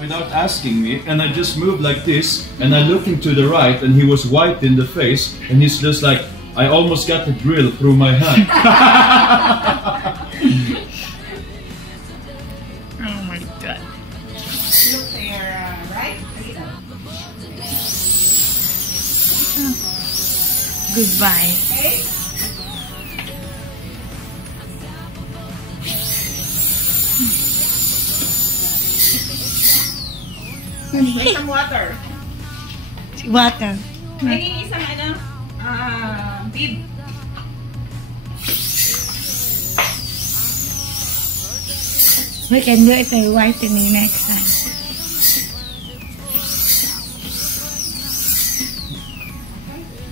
without asking me, and I just moved like this, and I looking to the right, and he was white in the face, and he's just like, I almost got the drill through my hand. Oh my God. Look there, right? Goodbye. Okay. Drink some water. Water. May isang bead. We can do it by whitening next time.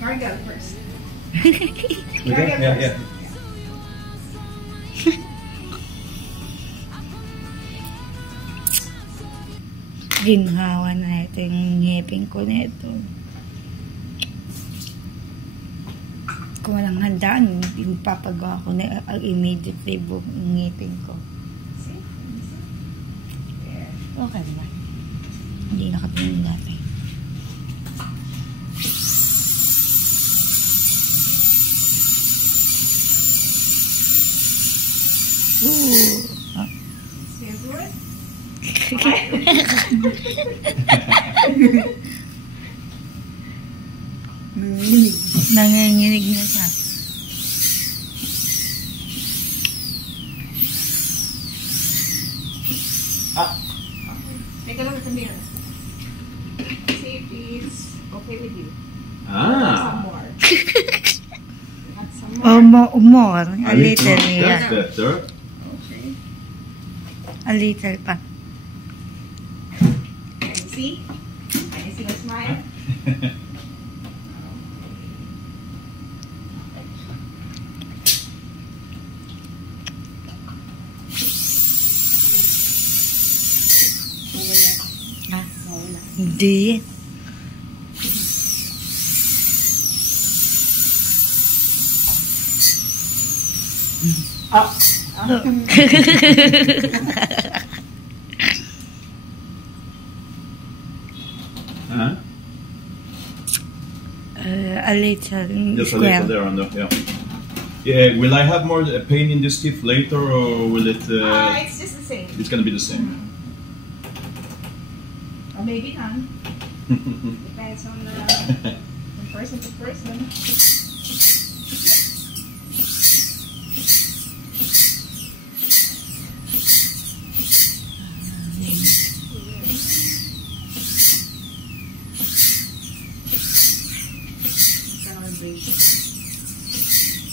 Gargle first. Okay? Yeah. Ginhawa na ito yung ngipin ko na ito. Kung walang handaan, papagawa ko na immediately yung ngipin ko. Okay naman. Hindi nakatingin dati. Ooh. Nanginginig na siya. Take a look at the mirror. See if it's okay with you. Ah. Some more. Add some more. More. A little. That's Yeah. better. Okay. A little pa. Can you see? Can you see my smile? Hindi. A little. Just a little there on the, yeah. Will I have more pain in this teeth later, or will it? It's just the same. It's gonna be the same. Or maybe none. Depends on from person to person.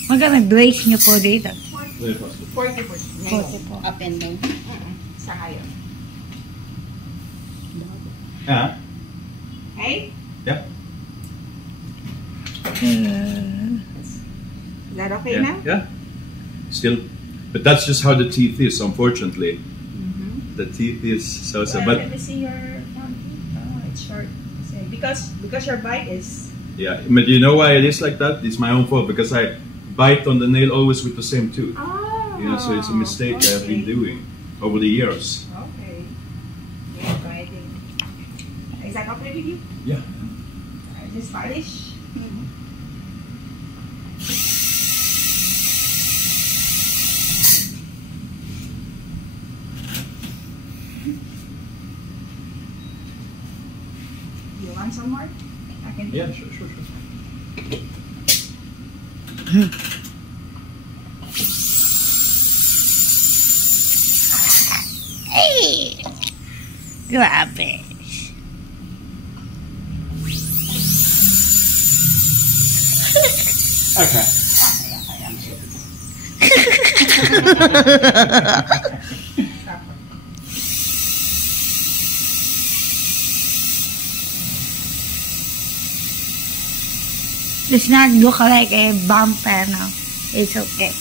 Magkano brace niyo po dito? 40%. 40 po. Up and down. Sa ngayon. Yeah. Okay? Yeah. Is that okay Yeah. now? Yeah. Still, but that's just how the teeth is. Unfortunately, the teeth is so. Well, But let me see your front teeth. Oh, it's short. Because your bite is. yeah, but you know why it is like that? It's my own fault because I bite on the nail always with the same tooth. Oh. You know, so it's a mistake I've been doing over the years. Okay. Yeah, biting. Is that okay with you? Yeah. Is it stylish? You want some more? I can. Yeah, sure. Hey! Grabe. Okay. Stop. Does not look like a bumper now. It's okay.